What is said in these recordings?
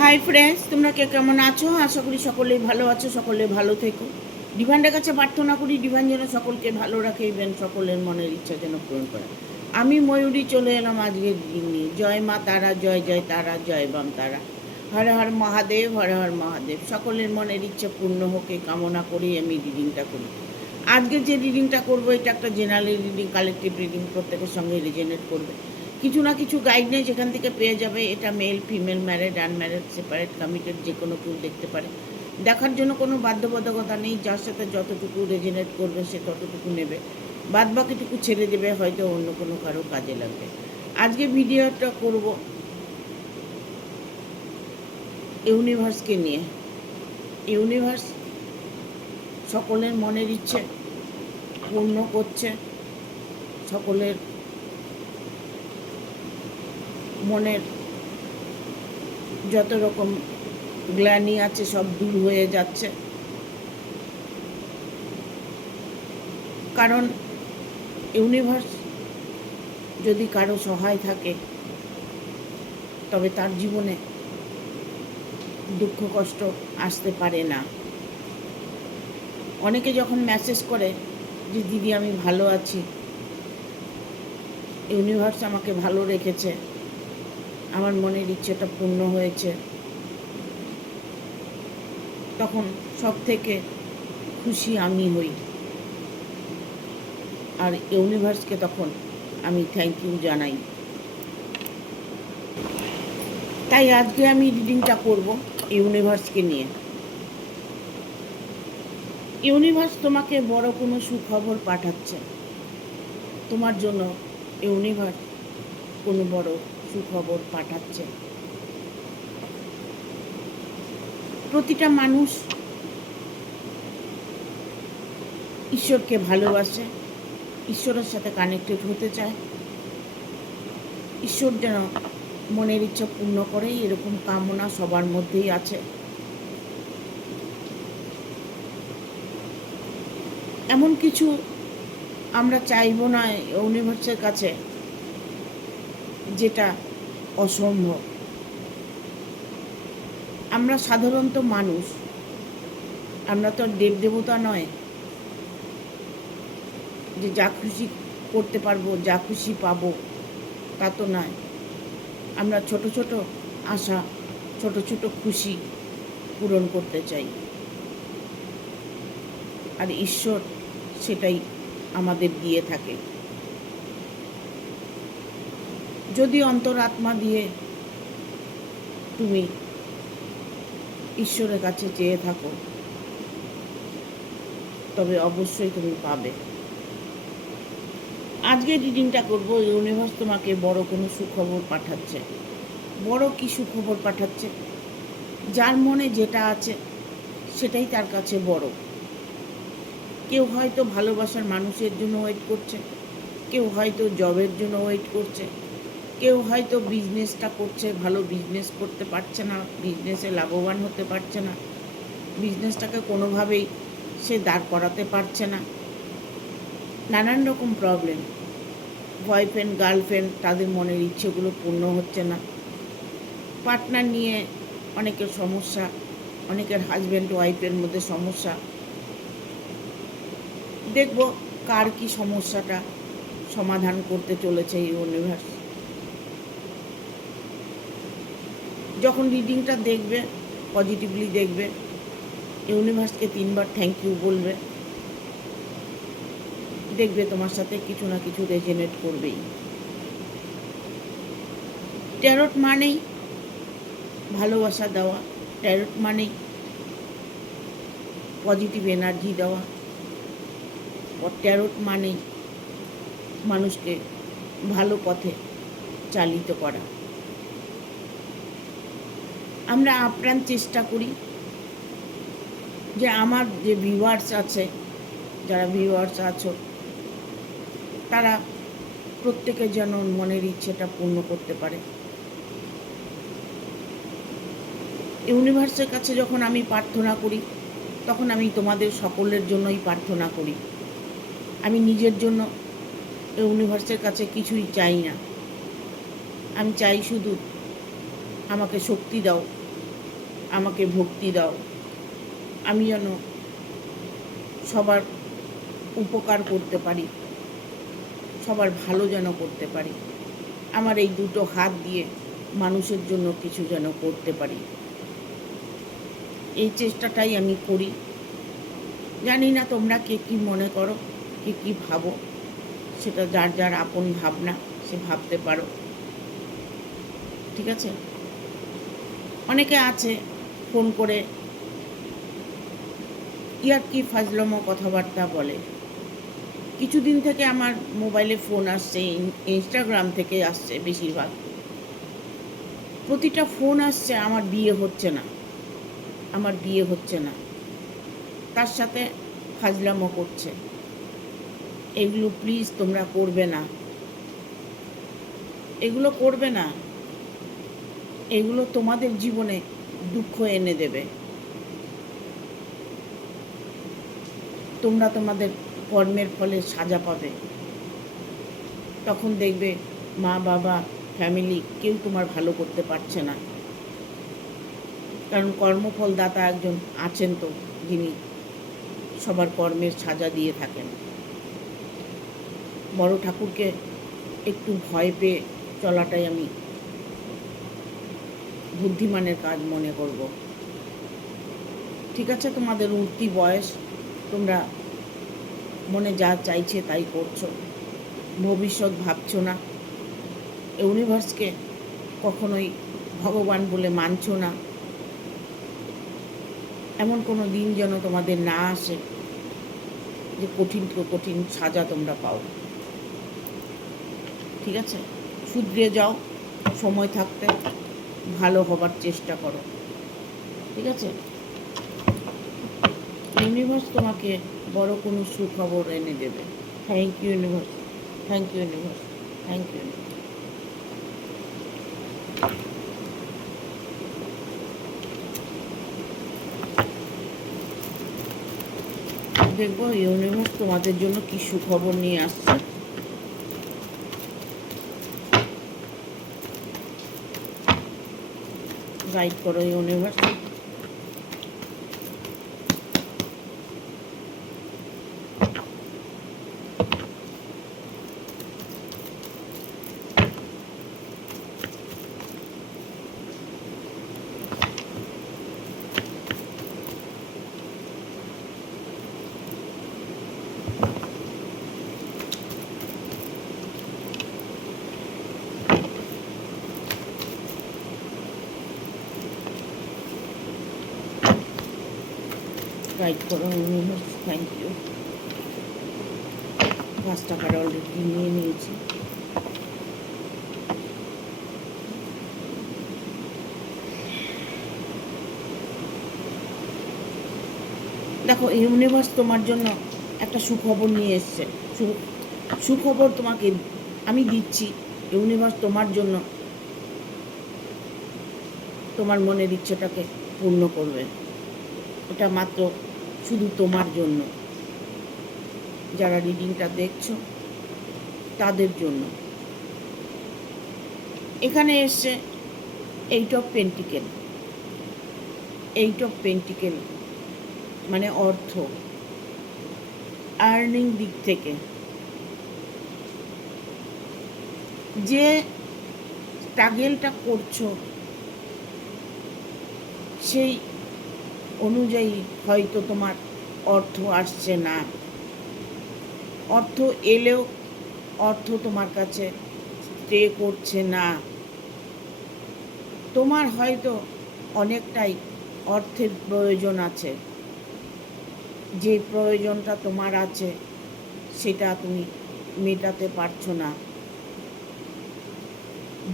Hi friends, তোমরা কে কেমন আছো? আশা করি সকলেই ভালো আছো, সকলে ভালো থেকো। ডিভাইনের কাছে প্রার্থনা করি ডিভাইন যেন সকলকে ভালো রাখে, ইভেন সকলের মনের ইচ্ছা যেন পূরণ করে। আমি ময়ূরী চলে এলাম আজকের দিন নিয়ে। জয় মা তারা, জয় জয় তারা, জয় বাম তারা। হর হর মহাদেব, হর হর মহাদেব। সকলের মনের ইচ্ছা পূর্ণ হোক এই কামনা করি আমি রিডিংটা করি। আজকে যে রিডিংটা করবো এটা একটা জেনারেল রিডিং, কালেকটিভ রিডিং, প্রত্যেকের সঙ্গে রিজনেট করবে। কিছু না কিছু গাইডলাইন এখান থেকে পেয়ে যাবে। এটা male, female, married, unmarried, separate, committed, যে কোনো কেউ দেখতে পারে। দেখার জন্য কোনো বাধ্যবাধকতা নেই। যার সাথে যতটুকু রেজনেট করবে সে ততটুকু নেবে, বাদ বাকিটুকু ছেড়ে দেবে, হয়তো অন্য কোনো কারো কাজে লাগবে। আজকে ভিডিওটা করব ইউনিভার্সকে নিয়ে। ইউনিভার্স সকলের মনের ইচ্ছে পূর্ণ করছে, সকলের মনের যত রকম গ্লানি আছে সব দূর হয়ে যাচ্ছে। কারণ ইউনিভার্স যদি কারো সহায় থাকে তবে তার জীবনে দুঃখ কষ্ট আসতে পারে না। অনেকে যখন মেসেজ করে যে দিদি আমি ভালো আছি, ইউনিভার্স আমাকে ভালো রেখেছে, আমার মনের ইচ্ছেটা পূর্ণ হয়েছে, তখন সব থেকে খুশি আমি হই। আর ইউনিভার্সকে তখন আমি থ্যাংক ইউ জানাই। তাই আজকে আমি রিডিংটা করব ইউনিভার্সকে নিয়ে। ইউনিভার্স তোমাকে বড় কোনো সুখবর পাঠাচ্ছে। তোমার জন্য ইউনিভার্স কোনো বড় সুখবর পাঠাচ্ছে। প্রতিটা মানুষ ঈশ্বরকে ভালোবাসে, ঈশ্বরের সাথে কানেক্টেড হতে চায়। ঈশ্বর যেন মনের ইচ্ছা পূর্ণ করে এরকম কামনা সবার মধ্যেই আছে। এমন কিছু আমরা চাইব না ইউনিভার্সের কাছে যেটা অসম্ভব। আমরা সাধারণত মানুষ, আমরা তো দেবদেবতা নয় যে যা খুশি করতে পারবো, যা খুশি পাবো, তা তো নয়। আমরা ছোট ছোট আশা, ছোট ছোট খুশি পূরণ করতে চাই, আর ঈশ্বর সেটাই আমাদের দিয়ে থাকে। যদি অন্তরাত্মা দিয়ে তুমি ঈশ্বরের কাছে চেয়ে থাকো তবে অবশ্যই তুমি পাবে। আজকে রিডিংটা করবো ইউনিভার্স তোমাকে বড় কোনো সুখবর পাঠাচ্ছে। বড় কি সুখবর পাঠাচ্ছে? যার মনে যেটা আছে সেটাই তার কাছে বড়। কেউ হয়তো ভালোবাসার মানুষের জন্য ওয়েট করছে, কেউ হয়তো জবের জন্য ওয়েট করছে, কেউ হয়তো বিজনেসটা করছে, ভালো বিজনেস করতে পারছে না, বিজনেসে লাভবান হতে পারছে না, বিজনেসটাকে কোনোভাবেই সে দাঁড় করাতে পারছে না। নানান রকম প্রবলেম, বয়ফ্রেন্ড গার্লফ্রেন্ড তাদের মনের ইচ্ছেগুলো পূর্ণ হচ্ছে না, পার্টনার নিয়ে অনেকের সমস্যা, অনেকের হাজব্যান্ড ওয়াইফের মধ্যে সমস্যা। দেখব কার কি সমস্যাটা সমাধান করতে চলেছে ইউনিভার্স। যখন রিডিংটা দেখবে পজিটিভলি দেখবে, ইউনিভার্সকে 3 বার থ্যাংক ইউ বলবে, দেখবে তোমার সাথে কিছু না কিছু রেজনেট করবেই। ট্যারট মানেই ভালোবাসা দেওয়া, ট্যারট মানেই পজিটিভ এনার্জি দেওয়া, ট্যারট মানেই মানুষকে ভালো পথে চালিত করা। আমরা আপ্রাণ চেষ্টা করি যে আমার যে ভিউয়ার্স আছে, যারা ভিউয়ার্স আছো, তারা প্রত্যেকে যেন মনের ইচ্ছেটা পূর্ণ করতে পারে। ইউনিভার্সের কাছে যখন আমি প্রার্থনা করি তখন আমি তোমাদের সকলের জন্যই প্রার্থনা করি। আমি নিজের জন্য ইউনিভার্সের কাছে কিছুই চাই না। আমি চাই শুধু আমাকে শক্তি দাও, আমাকে ভক্তি দাও, আমি যেন সবার উপকার করতে পারি, সবার ভালো যেন করতে পারি, আমার এই দুটো হাত দিয়ে মানুষের জন্য কিছু যেন করতে পারি, এই চেষ্টাটাই আমি করি। জানি না তোমরা কে কী মনে করো, কে কী ভাবো, সেটা যার যার আপন ভাবনা, সে ভাবতে পারো, ঠিক আছে। অনেকে আছে ফোন করে ইয়ার্কি ফাজলামো কথাবার্তা বলে। কিছুদিন থেকে আমার মোবাইলে ফোন আসছে, ইনস্টাগ্রাম থেকে আসছে বেশিরভাগ। প্রতিটা ফোন আসছে আমার বিয়ে হচ্ছে না, আমার বিয়ে হচ্ছে না, তার সাথে ফাজলামো করছে। এগুলো প্লিজ তোমরা করবে না, এগুলো করবে না, এগুলো তোমাদের জীবনে দুঃখ এনে দেবে। তোমরা তোমাদের কর্মের ফলে সাজা পাবে। তখন দেখবে মা বাবা ফ্যামিলি কেউ তোমার ভালো করতে পারছে না, কারণ কর্মফল দাতা একজন আছেন তো, যিনি সবার কর্মের সাজা দিয়ে থাকেন। বড় ঠাকুরকে একটু ভয় পেয়ে চলাটাই আমি বুদ্ধিমানের কাজ মনে করব। ঠিক আছে, তোমাদের উঠতি বয়স, তোমরা মনে যা চাইছে তাই করছো, ভবিষ্যৎ ভাবছো না, ইউনিভার্সকে কখনোই ভগবান বলে মানছো না। এমন কোনো দিন যেন তোমাদের না আসে যে কঠিন কঠিন সাজা তোমরা পাও, ঠিক আছে। শুধরে যাও, সময় থাকতে ভালো হবার চেষ্টা করো, ঠিক আছে। ইউনিভার্স তোমাকে বড় কোনো সুখবর এনে দেবে। Thank you universe, thank you universe, thank you. দেখবো ইউনিভার্স তোমাদের জন্য কি সুখবর নিয়ে আসছে। গাইড করো ইউনিভার্স। গাইড করো ইউনিভার্স, থ্যাংক ইউ। 5 টাকার অলরেডি নিয়ে নিয়েছি। দেখো ইউনিভার্স তোমার জন্য একটা সুখবর নিয়ে এসছে। সুখবর তোমাকে আমি দিচ্ছি। ইউনিভার্স তোমার জন্য তোমার মনের ইচ্ছেটাকে পূর্ণ করবে। এটা মাত্র শুধু তোমার জন্য, যারা রিডিংটা দেখছো তাদের জন্য। এখানে এসছে 8 অফ পেন্টিকেল। 8 অফ পেন্টিকেল মানে অর্থ, আর্নিং দিক থেকে যে স্ট্রাগেলটা করছো সেই অনুযায়ী হয়তো তোমার অর্থ আসছে না। অর্থ এলেও অর্থ তোমার কাছে স্টে করছে না। তোমার হয়তো অনেকটাই অর্থের প্রয়োজন আছে, যে প্রয়োজনটা তোমার আছে সেটা তুমি মেটাতে পারছো না।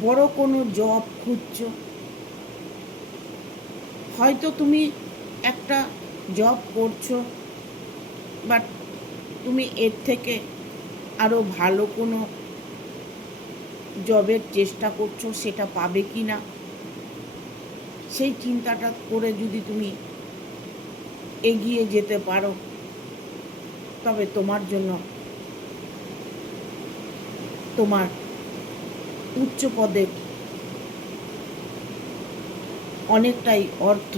বড় কোনো জব খুঁজছো, হয়তো তুমি একটা জব করছো, বাট তুমি এর থেকে আরও ভালো কোনো জবের চেষ্টা করছো, সেটা পাবে কি না সেই চিন্তাটা করে যদি তুমি এগিয়ে যেতে পারো, তবে তোমার জন্য তোমার উচ্চ পদে অনেকটাই অর্থ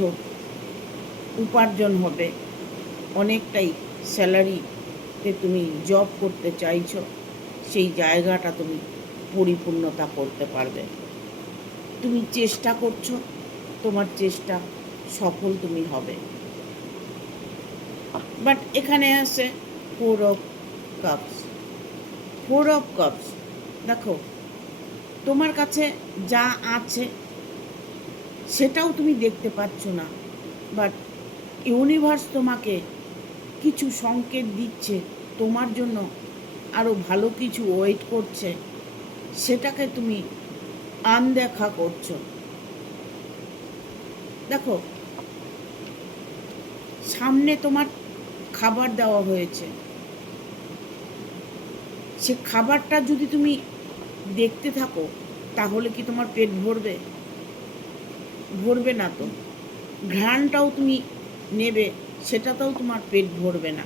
উপার্জন হবে, অনেকটাই স্যালারিতে তুমি জব করতে চাইছো, সেই জায়গাটা তুমি পরিপূর্ণতা করতে পারবে। তুমি চেষ্টা করছো, তোমার চেষ্টা সফল তুমি হবে। বাট এখানে আছে 4 অফ কাপস। 4 অফ কাপস, দেখো তোমার কাছে যা আছে সেটাও তুমি দেখতে পাচ্ছ না, বাট ইউনিভার্স তোমাকে কিছু সংকেত দিচ্ছে, তোমার জন্য আরও ভালো কিছু ওয়েট করছে, সেটাকে তুমি আনদেখা করছো। দেখো সামনে তোমার খাবার দেওয়া হয়েছে, সে খাবারটা যদি তুমি দেখতে থাকো তাহলে কি তোমার পেট ভরবে? ভরবে না তো। ঘ্রাণটাও তুমি নেবে, সেটাতেও তোমার পেট ভরবে না।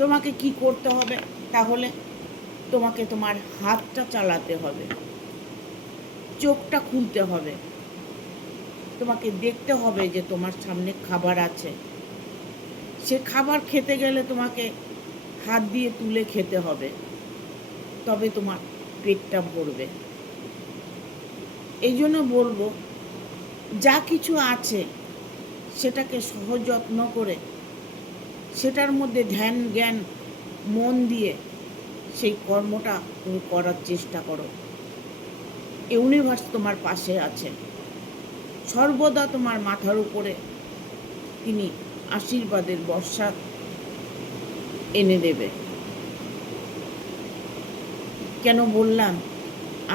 তোমাকে কি করতে হবে তাহলে? তোমাকে তোমার হাতটা চালাতে হবে, চোখটা খুলতে হবে, তোমাকে দেখতে হবে যে তোমার সামনে খাবার আছে। সে খাবার খেতে গেলে তোমাকে হাত দিয়ে তুলে খেতে হবে, তবে তোমার পেটটা ভরবে। এই জন্য বলবো, যা কিছু আছে সেটাকে সহযত্ন করে, সেটার মধ্যে ধ্যান জ্ঞান মন দিয়ে সেই কর্মটা তুমি করার চেষ্টা করো। ইউনিভার্স তোমার পাশে আছে, সর্বদা তোমার মাথার উপরে তিনি আশীর্বাদের বর্ষা এনে দেবে। কেন বললাম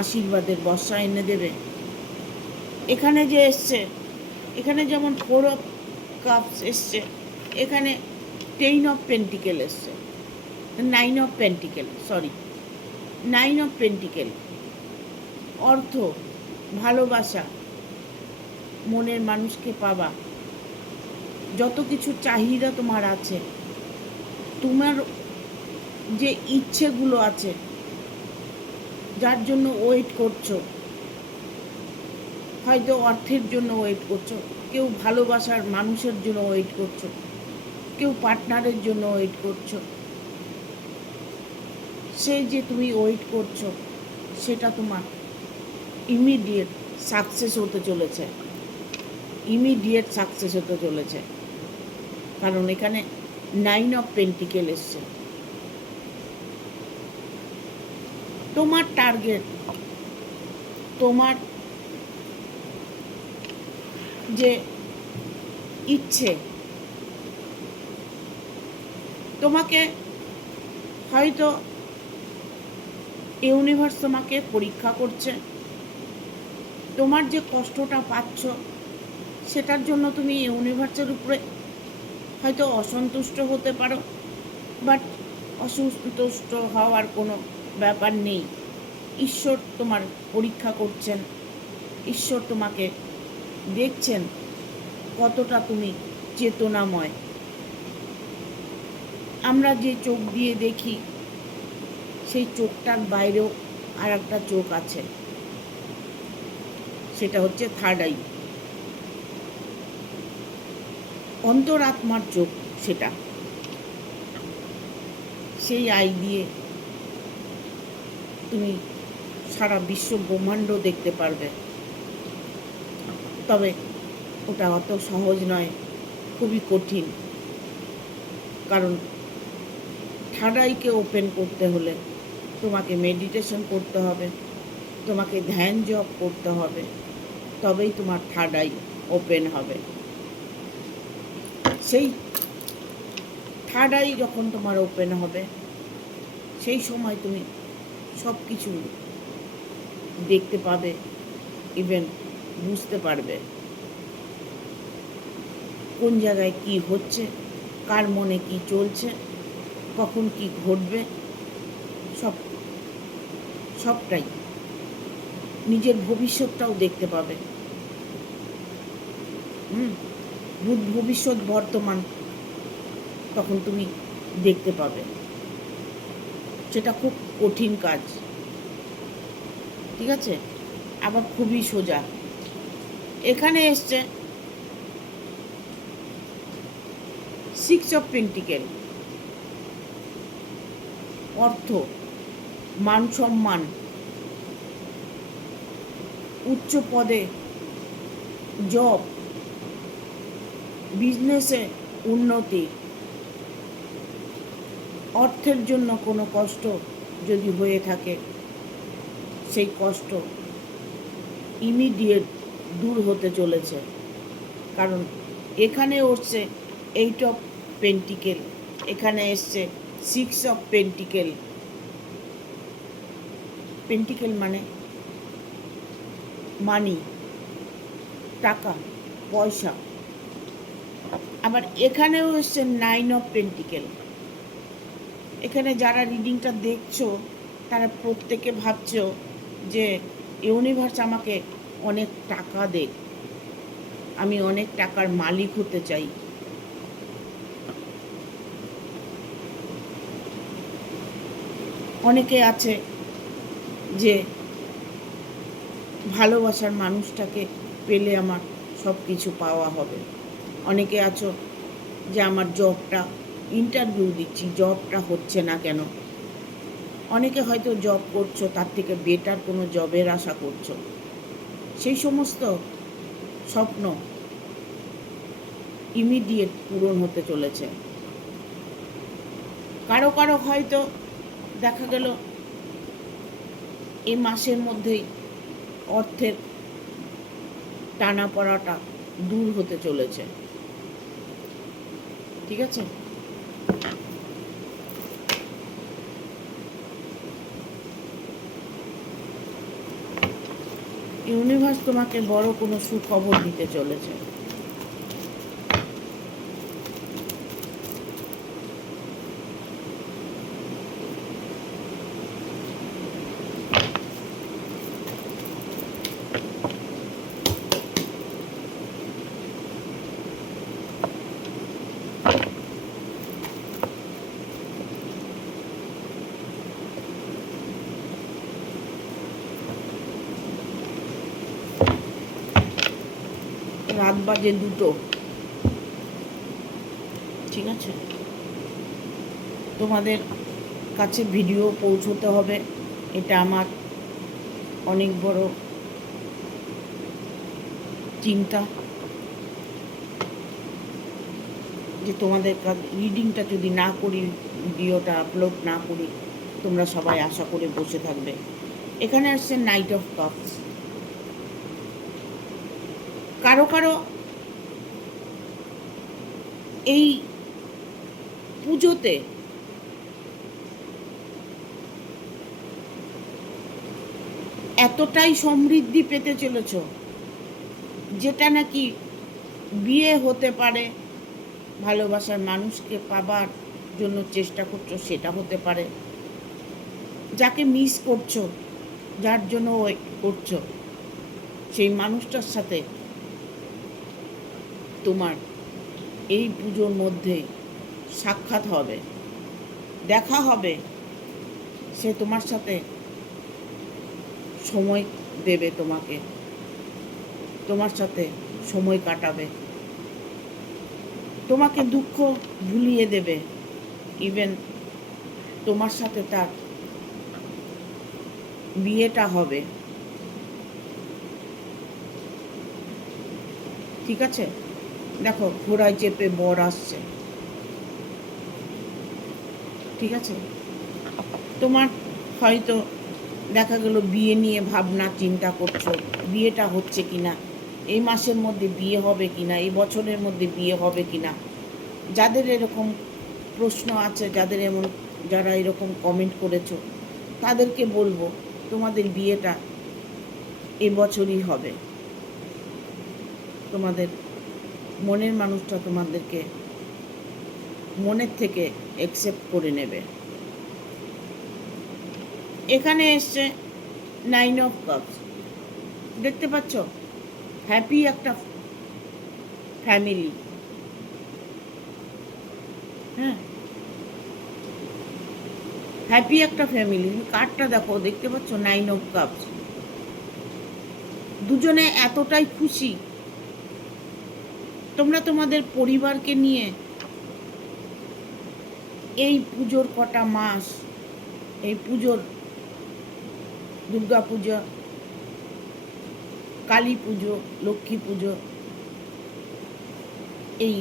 আশীর্বাদের বর্ষা এনে দেবে? এখানে যে এসছে, এখানে যেমন 4 অফ কাপস এসছে, এখানে 10 অফ পেন্টিকেল এসছে, 9 of pentacle, sorry 9 of pentacle. অর্থ, ভালোবাসা, মনের মানুষকে পাবা, যত কিছু চাহিদা তোমার আছে, তোমার যে ইচ্ছেগুলো আছে, যার জন্য ওয়েট করছো, হয়তো অর্থের জন্য ওয়েট করছো, কেউ ভালোবাসার মানুষের জন্য ওয়েট করছো, কেউ পার্টনারের জন্য ওয়েট করছো, সেই যে তুমি ওয়েট করছো সেটা তোমার ইমিডিয়েট সাকসেস হতে চলেছে, ইমিডিয়েট সাকসেস হতে চলেছে। কারণ এখানে 9 অফ পেন্টিকেল এসছে। তোমার টার্গেট, তোমার যে ইচ্ছে, তোমাকে হয়তো ইউনিভার্স তোমাকে পরীক্ষা করছে, তোমার যে কষ্টটা পাচ্ছ সেটার জন্য তুমি ইউনিভার্সের উপরে হয়তো অসন্তুষ্ট হতে পারো, বাট অসন্তুষ্ট হওয়ার কোনো ব্যাপার নেই। ঈশ্বর তোমার পরীক্ষা করছেন, ঈশ্বর তোমাকে দেখছেন কতটা তুমি চেতনাময়। আমরা যে চোখ দিয়ে দেখি সেই চোখটার বাইরেও আর একটা চোখ আছে, সেটা হচ্ছে থার্ড আই, অন্তরাত্মার চোখ সেটা। সেই আই দিয়ে তুমি সারা বিশ্ব ব্রহ্মাণ্ড দেখতে পারবে। তবে ওটা অত সহজ নয়, খুবই কঠিন। কারণ থার্ড আইকে ওপেন করতে হলে তোমাকে মেডিটেশন করতে হবে, তোমাকে ধ্যান জপ করতে হবে, তবেই তোমার থার্ড আই ওপেন হবে। সেই থার্ড আই যখন তোমার ওপেন হবে, সেই সময় তুমি সব কিছু দেখতে পাবে, ইভেন বুঝতে পারবে কোন জায়গায় কি হচ্ছে, কার মনে কি চলছে, কখন কি ঘটবে, সবটাই। নিজের ভবিষ্যৎটাও দেখতে পাবে। ভূত ভবিষ্যৎ বর্তমান তখন তুমি দেখতে পাবে। সেটা খুব কঠিন কাজ, ঠিক আছে, আবার খুবই সোজা। এখানে এসছে 6 অফ পেন্টিকেল, অর্থ, মান সম্মান, উচ্চ পদে জব, বিজনেসে উন্নতি, অর্থের জন্য কোনো কষ্ট যদি হয়ে থাকে সেই কষ্ট ইমিডিয়েট দূর হতে চলেছে। কারণ এখানে উঠছে 8 অফ পেন্টিকেল, এখানে এসছে 6 অফ পেন্টিকেল। পেন্টিকেল মানে মানি, টাকা পয়সা। আবার এখানেও এসছে 9 অফ পেন্টিকেল। এখানে যারা রিডিংটা দেখছো তারা প্রত্যেকে ভাবছো যে ইউনিভার্স আমাকে অনেক টাকা দেয়, আমি অনেক টাকার মালিক হতে চাই। অনেকে আছে যে ভালোবাসার মানুষটাকে পেলে আমার সব কিছু পাওয়া হবে। অনেকে আছো যে আমার জবটা, ইন্টারভিউ দিচ্ছি, জবটা হচ্ছে না কেন। অনেকে হয়তো জব করছো, তার থেকে বেটার কোনো জবের আশা করছো। সেই সমস্ত স্বপ্ন ইমিডিয়েট পূরণ হতে চলেছে। কারো কারো হয়তো দেখা গেল এই মাসের মধ্যেই অর্থের টানাপড়াটা দূর হতে চলেছে। ঠিক আছে? ইউনিভার্স তোমাকে বড় কোনো সুখবর দিতে চলেছে। রাত বাজে 2টো। ঠিক আছে? তোমাদের কাছে ভিডিও পৌঁছতে হবে, এটা আমার অনেক বড় চিন্তা। যে তোমাদের রিডিংটা যদি না করি, ভিডিওটা আপলোড না করি, তোমরা সবাই আশা করে বসে থাকবে। এখানে আসছে নাইট অফ কাপস। কারো কারো এই পুজোতে এতটাই সমৃদ্ধি পেতে চলেছ যেটা নাকি বিয়ে হতে পারে, ভালোবাসার মানুষকে পাবার জন্য চেষ্টা করছো সেটা হতে পারে, যাকে মিস করছো, যার জন্য ওয়েট করছো, সেই মানুষটার সাথে তোমার এই পুজোর মধ্যে সাক্ষাৎ হবে, দেখা হবে। সে তোমার সাথে সময় দেবে, তোমার সাথে সময় কাটাবে, তোমাকে দুঃখ ভুলিয়ে দেবে। ইভেন তোমার সাথে তার বিয়েটা হবে। ঠিক আছে? দেখো ঘোড়ায় চেপে বর আসছে। ঠিক আছে? তোমার হয়তো দেখা গেল বিয়ে নিয়ে ভাবনা চিন্তা করছো, বিয়েটা হচ্ছে কিনা, এই মাসের মধ্যে বিয়ে হবে কিনা, এই বছরের মধ্যে বিয়ে হবে কিনা। যাদের এরকম প্রশ্ন আছে, যারা এরকম কমেন্ট করেছো, তাদেরকে বলবো তোমাদের বিয়েটা এবছরই হবে। তোমাদের মনের মানুষটা তোমাদেরকে মনের থেকে অ্যাকসেপ্ট করে নেবে। এখানে এসছে 9 অফ কাপস। দেখতে পাচ্ছ? হ্যাপি একটা ফ্যামিলি। হ্যাঁ, হ্যাপি একটা ফ্যামিলি। কার্ডটা দেখো, দেখতে পাচ্ছ? 9 অফ কাপস। দুজনে এতটাই খুশি তোমরা তোমাদের পরিবারকে নিয়ে এই পুজোর কটা মাস, এই পুজোর দুর্গা পুজো, কালী পুজো, লক্ষ্মী পুজো, এই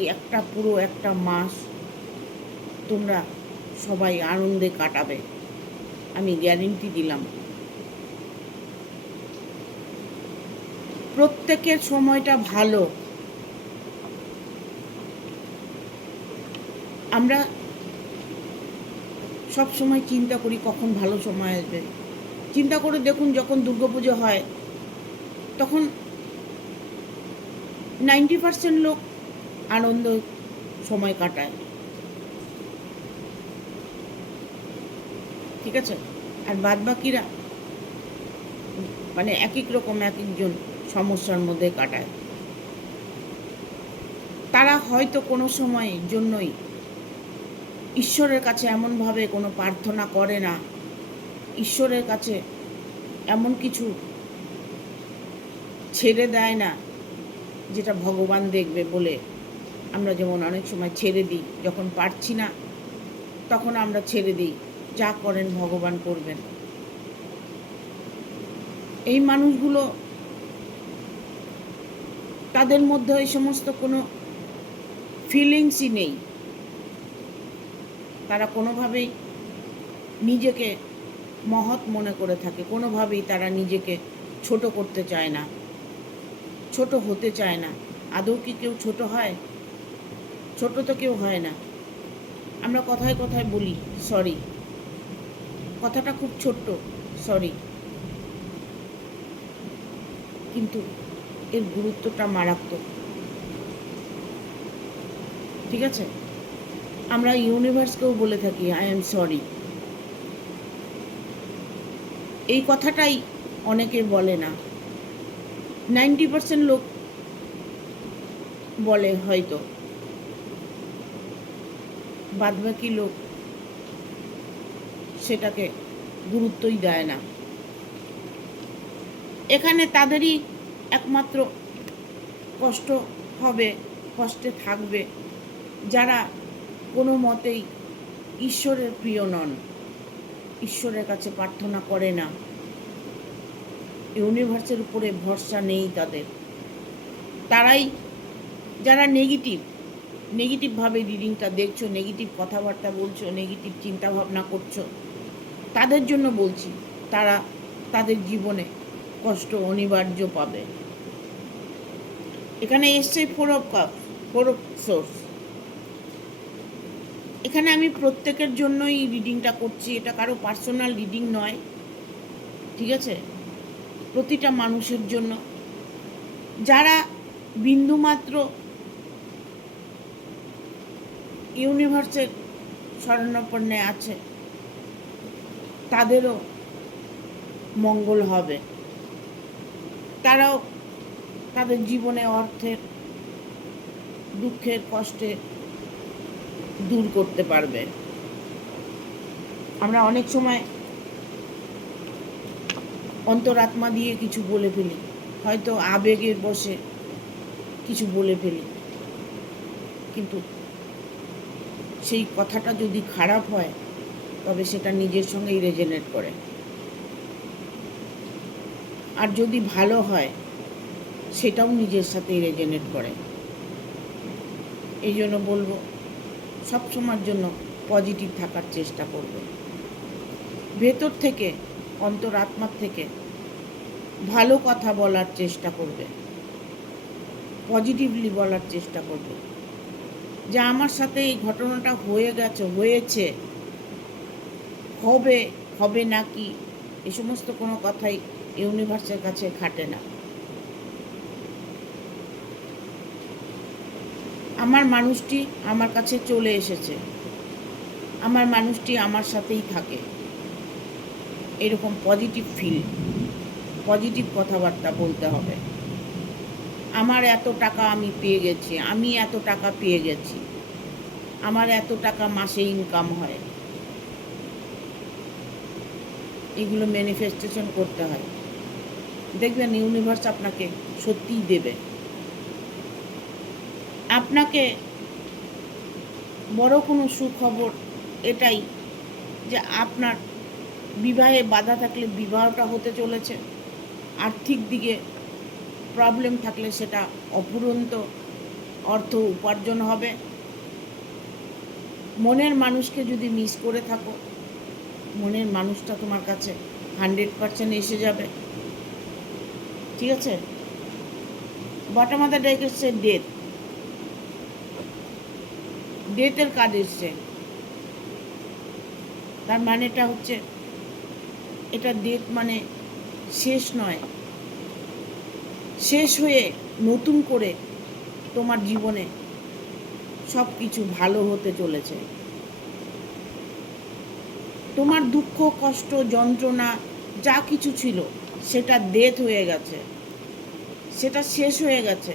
পুরো একটা মাস তোমরা সবাই আনন্দে কাটাবে, আমি গ্যারেন্টি দিলাম। প্রত্যেকের সময়টা ভালো। আমরা সব সময় চিন্তা করি কখন ভালো সময় আসবে। চিন্তা করে দেখুন, যখন দুর্গাপুজো হয় তখন 90% লোক আনন্দ সময় কাটায়, ঠিক আছে? আর বাদ বাকিরা মানে এক এক রকম এক একজন সমস্যার মধ্যে কাটায়। তারা হয়তো কোনো সময়ের জন্যই ঈশ্বরের কাছে এমনভাবে কোনো প্রার্থনা করে না, ঈশ্বরের কাছে এমন কিছু ছেড়ে দেয় না যেটা ভগবান দেখবে বলে। আমরা যেমন অনেক সময় ছেড়ে দিই, যখন পারছি না তখন আমরা ছেড়ে দিই, যা করেন ভগবান করবেন। এই মানুষগুলো, তাদের মধ্যে এই সমস্ত কোনো ফিলিংসই নেই। তারা কোনোভাবেই নিজেকে মহৎ মনে করে থাকে, কোনোভাবেই তারা নিজেকে ছোট করতে চায় না, ছোট হতে চায় না। আদৌ কি কেউ ছোট হয়? ছোট তো কেউ হয় না। আমরা কথায় কথায় বলি সরি, কথাটা খুব ছোট্ট, সরি, কিন্তু এর গুরুত্বটা মারাত্মক, ঠিক আছে? আমরা ইউনিভার্সকেও বলে থাকি আই এম সরি। এই কথাটাই অনেকে বলে না। 90% লোক বলে হয়তো, বাদবাকি লোক সেটাকে গুরুত্বই দেয় না। এখানে তাদেরই একমাত্র কষ্ট হবে, কষ্টে থাকবে যারা কোনো মতেই ঈশ্বরের প্রিয় নন, ঈশ্বরের কাছে প্রার্থনা করে না, ইউনিভার্সের উপরে ভরসা নেই তাদের। তারাই, যারা নেগেটিভভাবে রিডিংটা দেখছো, নেগেটিভ কথাবার্তা বলছো, নেগেটিভ চিন্তাভাবনা করছো, তাদের জন্য বলছি, তারা তাদের জীবনে কষ্ট অনিবার্য পাবে। এখানে এসছে 4 of Cups, 4 of Swords। এখানে আমি প্রত্যেকের জন্যই রিডিংটা করছি, এটা কারো পার্সোনাল রিডিং নয়, ঠিক আছে? প্রতিটা মানুষের জন্য, যারা বিন্দুমাত্র ইউনিভার্সের শরণাপন্নে আছে তাদেরও মঙ্গল হবে। তারাও তাদের জীবনে অর্থের, দুঃখের, কষ্টে দূর করতে পারবে। আমরা অনেক সময় অন্তরাত্মা দিয়ে কিছু বলে ফেলি, হয়তো আবেগের বশে কিছু বলে ফেলি, কিন্তু সেই কথাটা যদি খারাপ হয় তবে সেটা নিজের সঙ্গেই রেজোনেট করে, আর যদি ভালো হয় সেটাও নিজের সাথেই রেজোনেট করে। এই জন্য বলবো, সবসময়ের জন্য পজিটিভ থাকার চেষ্টা করবে, ভেতর থেকে, অন্তরাত্মার থেকে ভালো কথা বলার চেষ্টা করবে, পজিটিভলি বলার চেষ্টা করবে যে আমার সাথে এই ঘটনাটা হয়েছে, হবে নাকি, এই সমস্ত কোনো কথাই ইউনিভার্সের কাছে খাটে না। আমার মানুষটি আমার কাছে চলে এসেছে, আমার মানুষটি আমার সাথেই থাকে, এরকম পজিটিভ ফিল, পজিটিভ কথাবার্তা বলতে হবে। আমার এত টাকা আমি পেয়ে গেছি, আমি এত টাকা পেয়ে গেছি, আমার এত টাকা মাসে ইনকাম হয়, এগুলো ম্যানিফেস্টেশন করতে হয়। দেখবেন ইউনিভার্স আপনাকে সত্যিই দেবে। আপনাকে বড় কোনো সুখবর এটাই যে আপনার বিবাহে বাধা থাকলে বিবাহটা হতে চলেছে, আর্থিক দিকে প্রবলেম থাকলে সেটা অফুরন্ত অর্থ উপার্জন হবে, মনের মানুষকে যদি মিস করে থাকো মনের মানুষটা তোমার কাছে 100% এসে যাবে, ঠিক আছে। বটম অফ দ্য ডেক এসছে ডেথের কার্ড এসছে। তার মানেটা হচ্ছে এটা ডেথ মানে শেষ নয়, শেষ হয়ে নতুন করে তোমার জীবনে সব কিছু ভালো হতে চলেছে। তোমার দুঃখ কষ্ট যন্ত্রণা যা কিছু ছিল সেটা ডেথ হয়ে গেছে, সেটা শেষ হয়ে গেছে।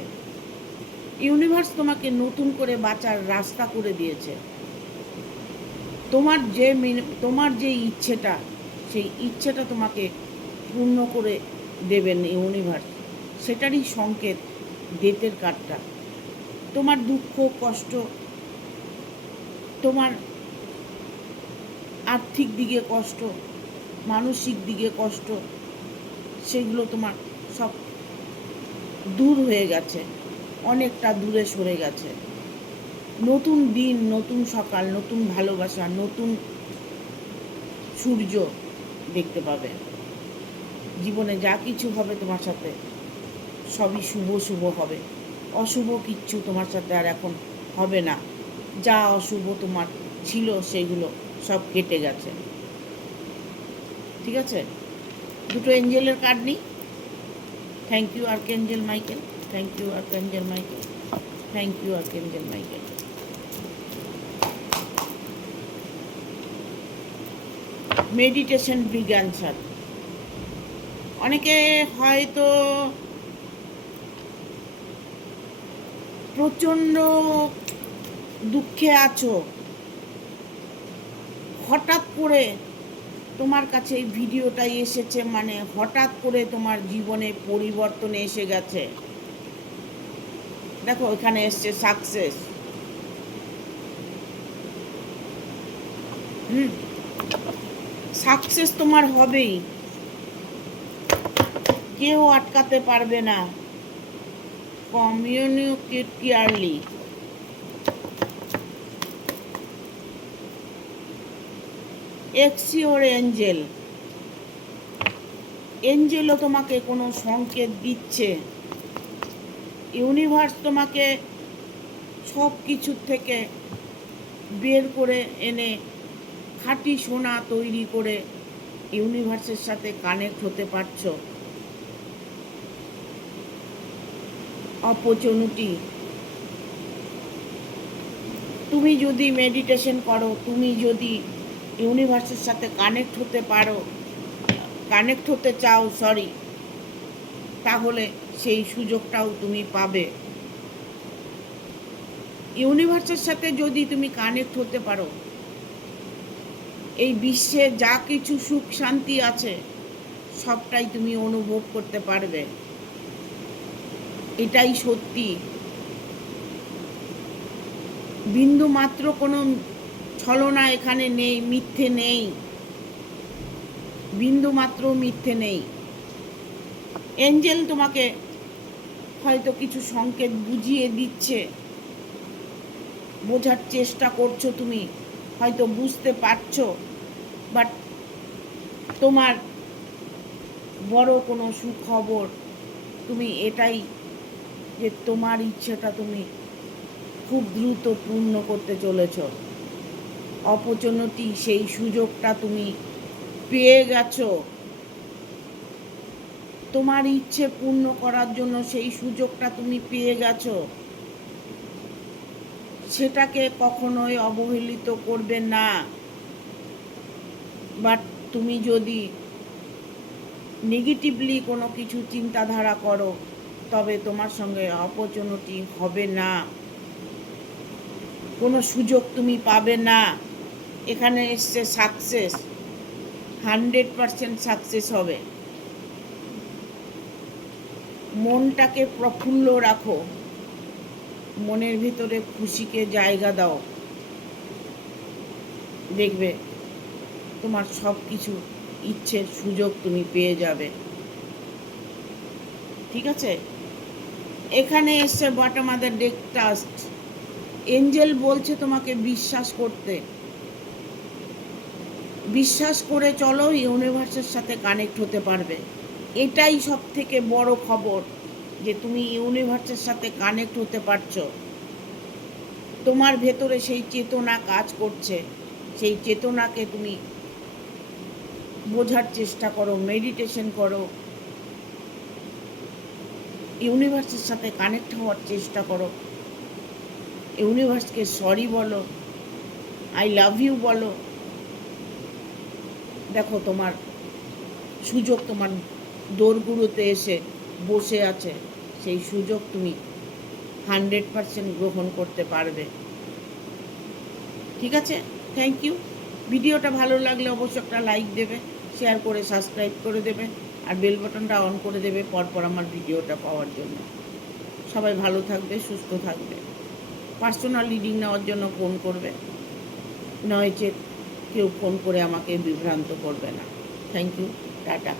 ইউনিভার্স তোমাকে নতুন করে বাঁচার রাস্তা করে দিয়েছে। তোমার যে ইচ্ছেটা সেই ইচ্ছেটা তোমাকে পূর্ণ করে দেবেন ইউনিভার্স, সেটারই সংকেত ডেথের কার্ডটা। তোমার দুঃখ কষ্ট, তোমার আর্থিক দিকে কষ্ট, মানসিক দিকে কষ্ট, সেগুলো তোমার সব দূর হয়ে গেছে, অনেকটা দূরে সরে গেছে। নতুন দিন, নতুন সকাল, নতুন ভালোবাসা, নতুন সূর্য দেখতে পাবে। জীবনে যা কিছু হবে তোমার সাথে সবই শুভ শুভ হবে, অশুভ কিচ্ছু তোমার সাথে আর এখন হবে না। যা অশুভ তোমার ছিল সেগুলো সব কেটে গেছে, ঠিক আছে। দুটো এঞ্জেলের কার্ড নিই। Thank you archangel Michael, thank you archangel Michael, thank you archangel Michael. Meditation big answer. অনেকে হয়তো প্রচণ্ড দুঃখে আছো, হঠাৎ করে তোমার কাছে এই ভিডিওটাই এসেছে, মানে হঠাৎ করে তোমার জীবনে পরিবর্তন এসে গেছে। দেখো এখানে এসছে সাকসেস। সাকসেস তোমার হবেই, কেউ আটকাতে পারবে না। Communicate clearly. এক্সিওর এঞ্জেল, এঞ্জেলও তোমাকে কোনো সংকেত দিচ্ছে। ইউনিভার্স তোমাকে সব কিছুর থেকে বের করে এনে খাঁটি সোনা তৈরি করে ইউনিভার্সের সাথে কানেক্ট হতে পারছো। অপরচুনিটি, তুমি যদি মেডিটেশন করো, তুমি যদি ইউনিভার্সের সাথে কানেক্ট হতে পারো, কানেক্ট হতে চাও তাহলে সেই সুযোগটাও তুমি পাবে। ইউনিভার্সের সাথে যদি তুমি কানেক্ট হতে পারো, এই বিশ্বে যা কিছু সুখ শান্তি আছে সবটাই তুমি অনুভব করতে পারবে। এটাই সত্যি। বিন্দু মাত্র কোনো ছলনা এখানে নেই, মিথ্যে নেই, বিন্দু মাত্র মিথ্যে নেই। এঞ্জেল তোমাকে হয়তো কিছু সংকেত বুঝিয়ে দিচ্ছে, বোঝার চেষ্টা করছো, তুমি হয়তো বুঝতে পারছো, বাট তোমার বড় কোনো সুখবর তুমি এটাই যে তোমার ইচ্ছেটা তুমি খুব দ্রুত পূর্ণ করতে চলেছ। অপরচুনিটি, সেই সুযোগটা তুমি পেয়ে গেছো। তোমার ইচ্ছে পূর্ণ করার জন্য সেই সুযোগটা তুমি পেয়ে গেছো। সেটাকে কখনোই অবহেলিত করবে না। বাট তুমি যদি নেগেটিভলি কোনো কিছু চিন্তাধারা করো তবে তোমার সঙ্গে অপরচুনিটি হবে না, কোনো সুযোগ তুমি পাবে না। এখানে এসছে সাকসেস, 100% সাকসেস হবে। মনটাকে প্রফুল্ল রাখো, মনের ভিতরে খুশিকে জায়গা দাও, দেখবে তোমার সব কিছু ইচ্ছের সুযোগ তুমি পেয়ে যাবে। ঠিক আছে? এখানে এসছে bottom of the deck task. Angel বলছে তোমাকে বিশ্বাস করতে, বিশ্বাস করে চলো, ইউনিভার্সের সাথে কানেক্ট হতে পারবে। এটাই সব থেকে বড় খবর, যে তুমি ইউনিভার্সের সাথে কানেক্ট হতে পারছো। তোমার ভেতরে সেই চেতনা কাজ করছে, সেই চেতনাকে তুমি বোঝার চেষ্টা করো, মেডিটেশন করো, ইউনিভার্সের সাথে কানেক্ট হওয়ার চেষ্টা করো, ইউনিভার্সকে সরি বলো, আই লাভ ইউ বলো। দেখো তোমার সুযোগ তোমার দোরগুলোতে এসে বসে আছে, সেই সুযোগ তুমি 100% গ্রহণ করতে পারবে। ঠিক আছে? Thank you. ভিডিওটা ভালো লাগলে অবশ্যই একটা লাইক দেবে, শেয়ার করে সাবস্ক্রাইব করে দেবে, আর বেল বাটনটা অন করে দেবে পরপর আমার ভিডিওটা পাওয়ার জন্য। সবাই ভালো থাকবে, সুস্থ থাকবে। পার্সোনাল রিডিং নেওয়ার জন্য ফোন করবে, নয় যে কেউ ফোন করে আমাকে বিভ্রান্ত করবে না। Thank you, tata.